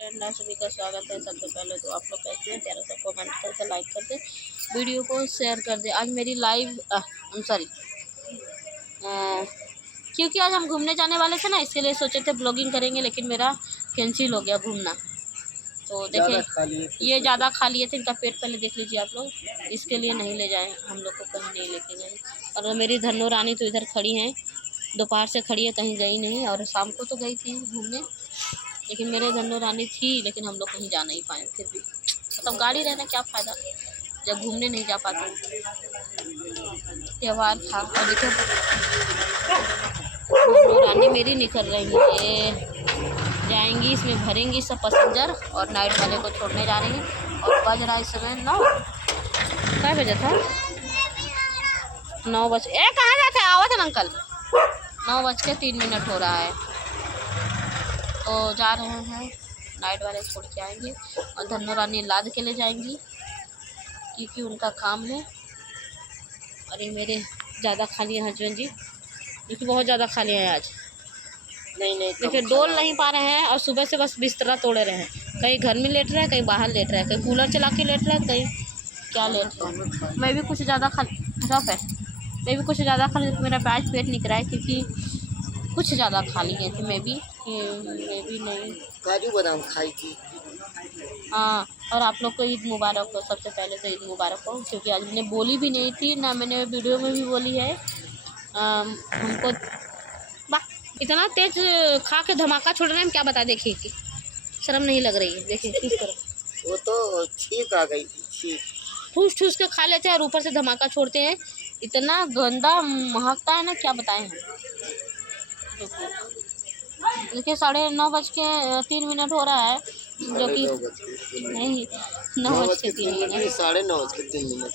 Friend सभी का स्वागत है। सबसे पहले तो आप लोग कैसे हैं, प्यारा सा कमेंट करके लाइक कर दे, वीडियो को शेयर कर दे। आज मेरी लाइव सॉरी क्योंकि आज हम घूमने जाने वाले थे ना, इसके लिए सोचे थे ब्लॉगिंग करेंगे, लेकिन मेरा कैंसिल हो गया घूमना। तो देखिए ये ज़्यादा खा लिए थे, इनका पेट पहले देख लीजिए आप लोग। इसके लिए नहीं ले जाए, हम लोग को कहीं नहीं लेके गए। और मेरी धन्नो रानी तो इधर खड़ी हैं, दोपहर से खड़ी है, कहीं गई नहीं। और शाम को तो गई थी घूमने, लेकिन मेरे धन्नो रानी थी, लेकिन हम लोग कहीं जा नहीं पाए। फिर भी मतलब गाड़ी रहना क्या फ़ायदा जब घूमने नहीं जा पाते। त्यौहार था और देखिए धन्नो रानी मेरी निकल रही है, जाएंगी इसमें भरेंगी सब पैसेंजर और नाइट वाले को छोड़ने जा रही हैं। और बज रहा है इस समय 9, क्या बजे था 9 बज। कहाँ जाते आवाज है अंकल, 9:03 हो रहा है। तो जा रहे हैं, नाइट वाले छोड़ के आएंगे और धन्नो रानी लाद के ले जाएंगी, क्योंकि उनका काम है। और ये मेरे ज़्यादा खा लिए हस्बैंड जी, क्योंकि बहुत ज़्यादा खा लिए हैं आज। नहीं देखिए डोल नहीं पा रहे हैं, और सुबह से बस बिस्तरा तोड़े रहे हैं। कहीं घर में लेट रहे हैं, कहीं बाहर लेट रहे हैं, कहीं कूलर चला के लेट रहे हैं, कहीं क्या लेट रहे हैं। मैं भी कुछ ज़्यादा मेरा आज पेट निकला है, क्योंकि कुछ ज़्यादा खा लिए थे। मैं भी नहीं, काजू बादाम खाई थी। हाँ। और आप लोग को ईद मुबारक हो। सबसे पहले तो ईद मुबारक हो, क्योंकि आज मैंने बोली भी नहीं थी ना, मैंने वीडियो में भी बोली है। हमको इतना तेज खा के धमाका छोड़ रहे हैं, हम क्या बता। देखिए कि शर्म नहीं लग रही है, देखिए किस तरह वो तो छींक आ गई थी, छींक ठूस ठूस के खा लेते हैं और ऊपर से धमाका छोड़ते हैं। इतना गंदा महकता है ना, क्या बताएं हम। देखिए 9:03 हो रहा है, जो कि नहीं 9:03 9:03।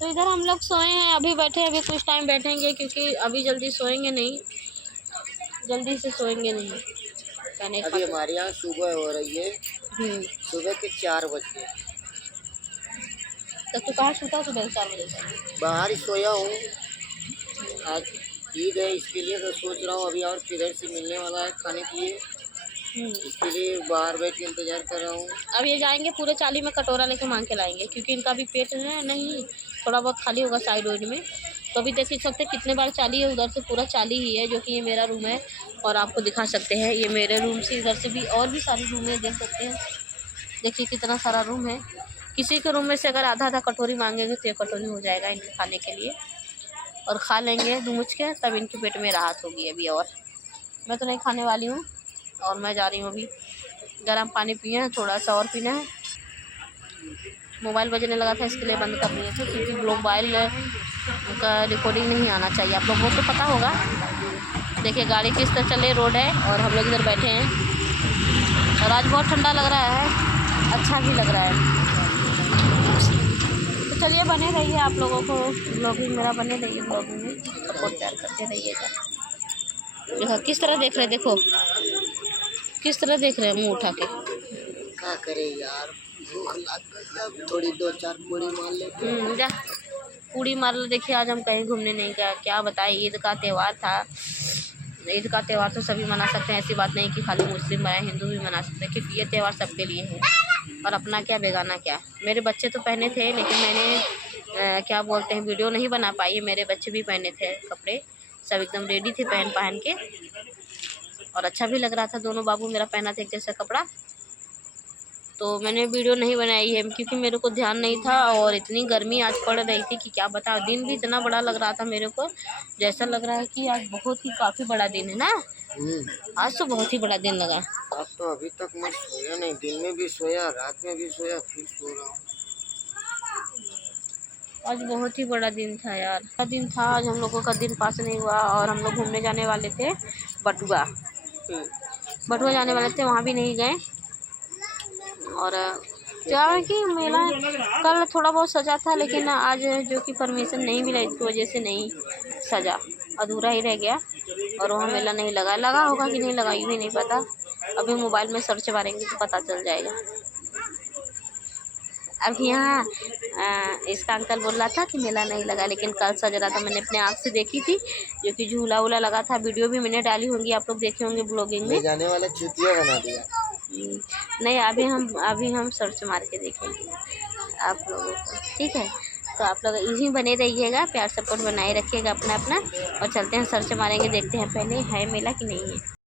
तो इधर हम लोग सोए हैं, अभी बैठे, अभी कुछ टाइम बैठेंगे, क्योंकि अभी जल्दी सोएंगे नहीं, जल्दी से सोएंगे नहीं। अभी हमारे यहाँ सुबह हो रही है, सुबह के 4 बजे। तो तू कहाँ सोता सुबह 4 बजे से? बाहर ही सोया हूँ, आज ईद है इसके लिए तो सोच रहा हूँ अभी और किधर से मिलने वाला है खाने के लिए, इसके लिए बाहर बैठ के इंतजार कर रहा हूँ। अब ये जाएंगे पूरे चाली में कटोरा लेके मांग के लाएंगे, क्योंकि इनका भी पेट है नहीं, थोड़ा बहुत खाली होगा साइड वाइड में। तो अभी देख सकते कितने बार चाली है, उधर से पूरा चाली ही है, जो कि ये मेरा रूम है। और आपको दिखा सकते हैं ये मेरे रूम से इधर से भी और भी सारे रूम है, देख सकते हैं। देखिए कितना सारा रूम है। किसी के रूम में से अगर आधा आधा कटोरी मांगेंगे तो 1 कटोरी हो जाएगा इनके खाने के लिए, और खा लेंगे दूमुच के, तब इनके पेट में राहत होगी। अभी और मैं तो नहीं खाने वाली हूँ, और मैं जा रही हूँ अभी। गर्म पानी पिए हैं, थोड़ा सा और पीना है। मोबाइल बजने लगा था, इसके लिए बंद कर दिए थे, क्योंकि मोबाइल का रिकॉर्डिंग नहीं आना चाहिए। आप लोगों को पता होगा। देखिए गाड़ी किस तरह चले, रोड है और हम लोग इधर बैठे हैं। और आज बहुत ठंडा लग रहा है, अच्छा भी लग रहा है। तो चलिए बने रहिए, आप लोगों को ब्लॉगिंग मेरा बने रहिए, ब्लॉगिंग में सपोर्ट प्यार करते रहिएगा। देखो किस तरह देख रहे हैं, देखो किस तरह देख रहे हैं मुँह उठा के। क्या करे यार, भूख लग गई, अब थोड़ी 2-4 पूड़ी मार लेते। जा पूड़ी मार लो। देखिए आज हम कहीं घूमने नहीं गए, क्या बताएं। ईद का त्यौहार था, ईद का त्यौहार तो सभी मना सकते हैं, ऐसी बात नहीं कि खाली मुस्लिम मनाए, हिंदू भी मना सकते हैं, क्योंकि ये त्यौहार सबके लिए है। और अपना क्या बेगाना क्या। मेरे बच्चे तो पहने थे, लेकिन मैंने क्या बोलते हैं वीडियो नहीं बना पाई। मेरे बच्चे भी पहने थे कपड़े, सब एकदम रेडी थे पहन के, और अच्छा भी लग रहा था। दोनों बाबू मेरा पहना था एक जैसा कपड़ा, तो मैंने वीडियो नहीं बनाई है, क्योंकि मेरे को ध्यान नहीं था। और इतनी गर्मी आज पड़ रही थी कि क्या बता। दिन भी इतना बड़ा लग रहा था मेरे को, जैसा लग रहा है कि आज बहुत ही काफ़ी बड़ा दिन है ना। आज तो बहुत ही बड़ा दिन लगा। आज तो अभी तक मैं सोया नहीं, दिन में भी सोया, रात में भी सोया, फिर सो रहा हूँ। आज बहुत ही बड़ा दिन था यार, दिन था आज। हम लोगों का दिन पास नहीं हुआ, और हम लोग घूमने जाने वाले थे बटुआ जाने वाले थे, वहाँ भी नहीं गए। और क्या है कि मेला कल थोड़ा बहुत सजा था, लेकिन आज जो कि परमिशन नहीं मिला, इसकी वजह से नहीं सजा, अधूरा ही रह गया। और वहाँ मेला नहीं लगा होगा कि नहीं लगा, ये भी नहीं पता। अभी मोबाइल में सर्च मारेंगे तो पता चल जाएगा। अब यहाँ इसका अंकल बोल रहा था कि मेला नहीं लगा, लेकिन कल सज रहा था। मैंने अपने आँख से देखी थी, जो कि झूला वूला लगा था। वीडियो भी मैंने डाली होंगी, आप लोग देखे होंगे ब्लॉगिंग में। जाने वाला चुतिया बना दिया। नहीं, अभी हम सर्च मार के देखेंगे आप लोगों को, ठीक है। तो आप लोग इसी बने रहिएगा, प्यार सपोर्ट बनाए रखिएगा अपना अपना, और चलते हैं सर्च मारेंगे, देखते हैं पहले है मेला कि नहीं है।